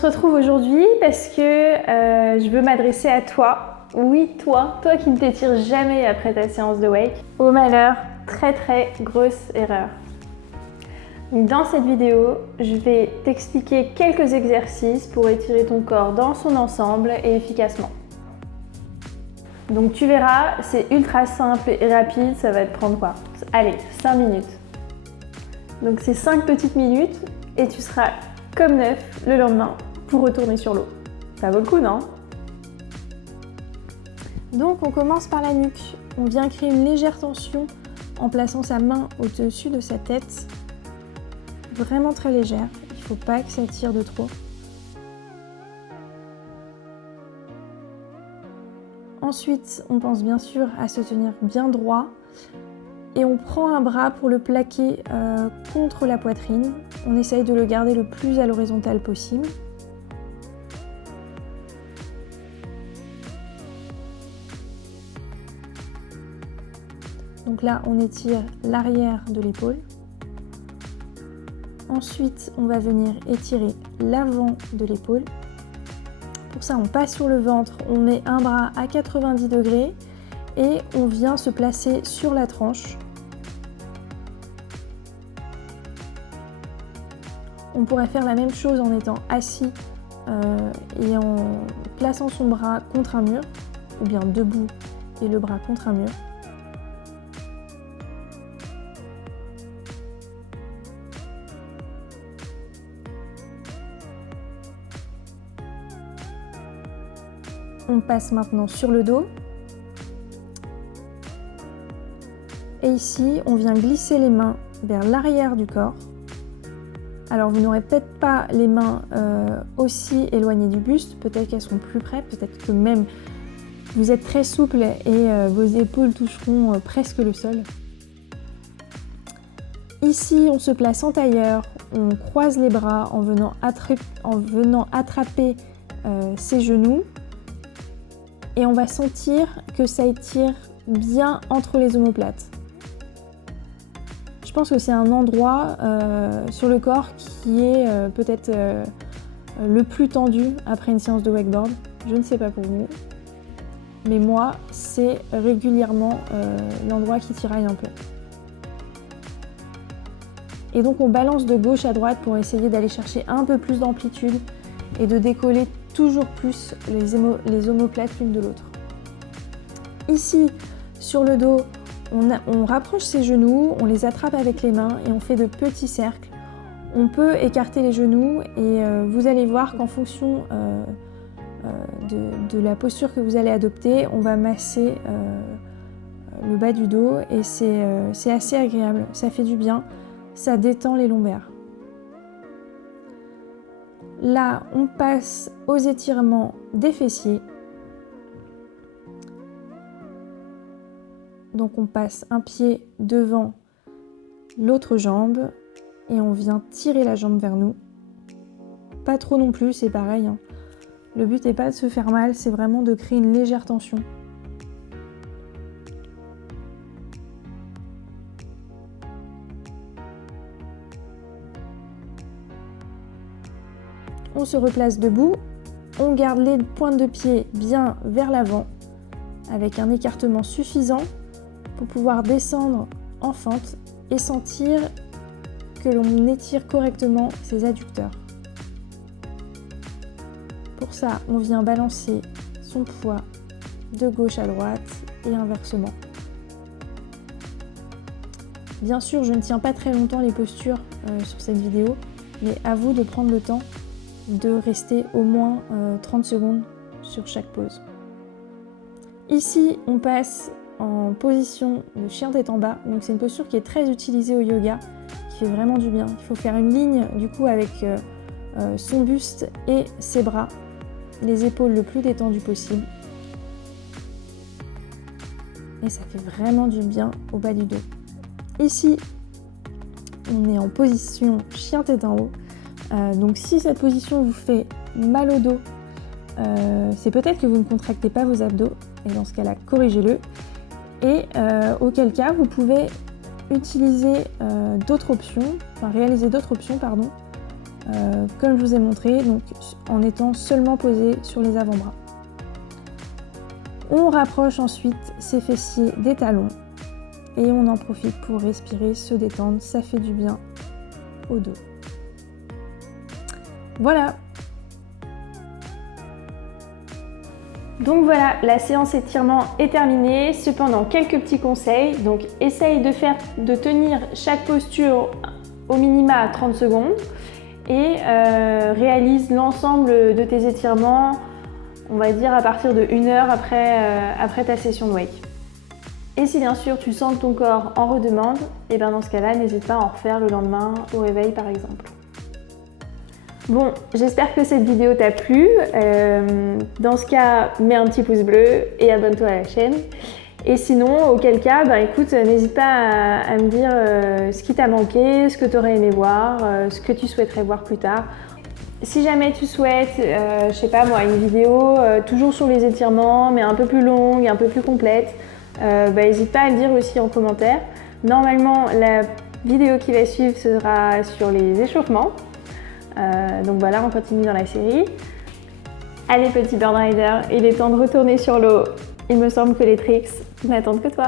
se retrouve aujourd'hui parce que je veux m'adresser à toi. Oui, toi qui ne t'étires jamais après ta séance de wake. Au malheur, très grosse erreur. Dans cette vidéo, je vais t'expliquer quelques exercices pour étirer ton corps dans son ensemble et efficacement. Donc tu verras, c'est ultra simple et rapide, ça va te prendre quoi? Allez, 5 minutes. Donc c'est 5 petites minutes et tu seras comme neuf le lendemain pour retourner sur l'eau. Ça vaut le coup, non? Donc on commence par la nuque. On vient créer une légère tension en plaçant sa main au-dessus de sa tête. Vraiment très légère, il ne faut pas que ça tire de trop. Ensuite, on pense bien sûr à se tenir bien droit et on prend un bras pour le plaquer contre la poitrine. On essaye de le garder le plus à l'horizontale possible. Donc là, on étire l'arrière de l'épaule. Ensuite, on va venir étirer l'avant de l'épaule. Pour ça, on passe sur le ventre, on met un bras à 90 degrés et on vient se placer sur la tranche. On pourrait faire la même chose en étant assis et en plaçant son bras contre un mur, ou bien debout et le bras contre un mur. On passe maintenant sur le dos. Et ici, on vient glisser les mains vers l'arrière du corps. Alors, vous n'aurez peut-être pas les mains aussi éloignées du buste, peut-être qu'elles sont plus près, peut-être que même vous êtes très souple et vos épaules toucheront presque le sol. Ici, on se place en tailleur, on croise les bras en venant attraper ses genoux. Et on va sentir que ça étire bien entre les omoplates. Je pense que c'est un endroit sur le corps qui est peut-être le plus tendu après une séance de wakeboard. Je ne sais pas pour vous, mais moi, c'est régulièrement l'endroit qui tiraille un peu. Et donc on balance de gauche à droite pour essayer d'aller chercher un peu plus d'amplitude et de décoller toujours plus les omoplates l'une de l'autre. Ici, sur le dos, on rapproche ses genoux, on les attrape avec les mains et on fait de petits cercles. On peut écarter les genoux et vous allez voir qu'en fonction de la posture que vous allez adopter, on va masser le bas du dos et c'est assez agréable, ça fait du bien, ça détend les lombaires. Là, on passe aux étirements des fessiers. Donc on passe un pied devant l'autre jambe et on vient tirer la jambe vers nous. Pas trop non plus, c'est pareil, hein. Le but n'est pas de se faire mal, c'est vraiment de créer une légère tension. On se replace debout, on garde les pointes de pied bien vers l'avant avec un écartement suffisant pour pouvoir descendre en fente et sentir que l'on étire correctement ses adducteurs. Pour ça, on vient balancer son poids de gauche à droite et inversement. Bien sûr, je ne tiens pas très longtemps les postures sur cette vidéo, mais à vous de prendre le temps de rester au moins 30 secondes sur chaque pose. Ici, on passe en position de chien tête en bas. Donc c'est une posture qui est très utilisée au yoga, qui fait vraiment du bien. Il faut faire une ligne du coup avec son buste et ses bras, les épaules le plus détendues possible. Et ça fait vraiment du bien au bas du dos. Ici, on est en position chien tête en haut. Donc si cette position vous fait mal au dos, c'est peut-être que vous ne contractez pas vos abdos, et dans ce cas-là, corrigez-le. Et auquel cas, vous pouvez utiliser d'autres options, enfin réaliser d'autres options, pardon, comme je vous ai montré, donc en étant seulement posé sur les avant-bras. On rapproche ensuite ses fessiers des talons et on en profite pour respirer, se détendre, ça fait du bien au dos. Voilà. Donc voilà, la séance étirement est terminée. Cependant, quelques petits conseils. Donc essaye de tenir chaque posture au minima à 30 secondes et réalise l'ensemble de tes étirements, on va dire à partir de 1 heure après ta session de wake. Et si bien sûr tu sens que ton corps en redemande, et bien dans ce cas-là, n'hésite pas à en refaire le lendemain au réveil par exemple. Bon, j'espère que cette vidéo t'a plu. Dans ce cas, mets un petit pouce bleu et abonne-toi à la chaîne. Et sinon, auquel cas, écoute, n'hésite pas à me dire ce qui t'a manqué, ce que tu aurais aimé voir, ce que tu souhaiterais voir plus tard. Si jamais tu souhaites, je sais pas moi, une vidéo toujours sur les étirements, mais un peu plus longue, un peu plus complète, n'hésite pas à le dire aussi en commentaire. Normalement, la vidéo qui va suivre sera sur les échauffements. Donc voilà, on continue dans la série. Allez petit Bird Rider, il est temps de retourner sur l'eau. Il me semble que les tricks n'attendent que toi.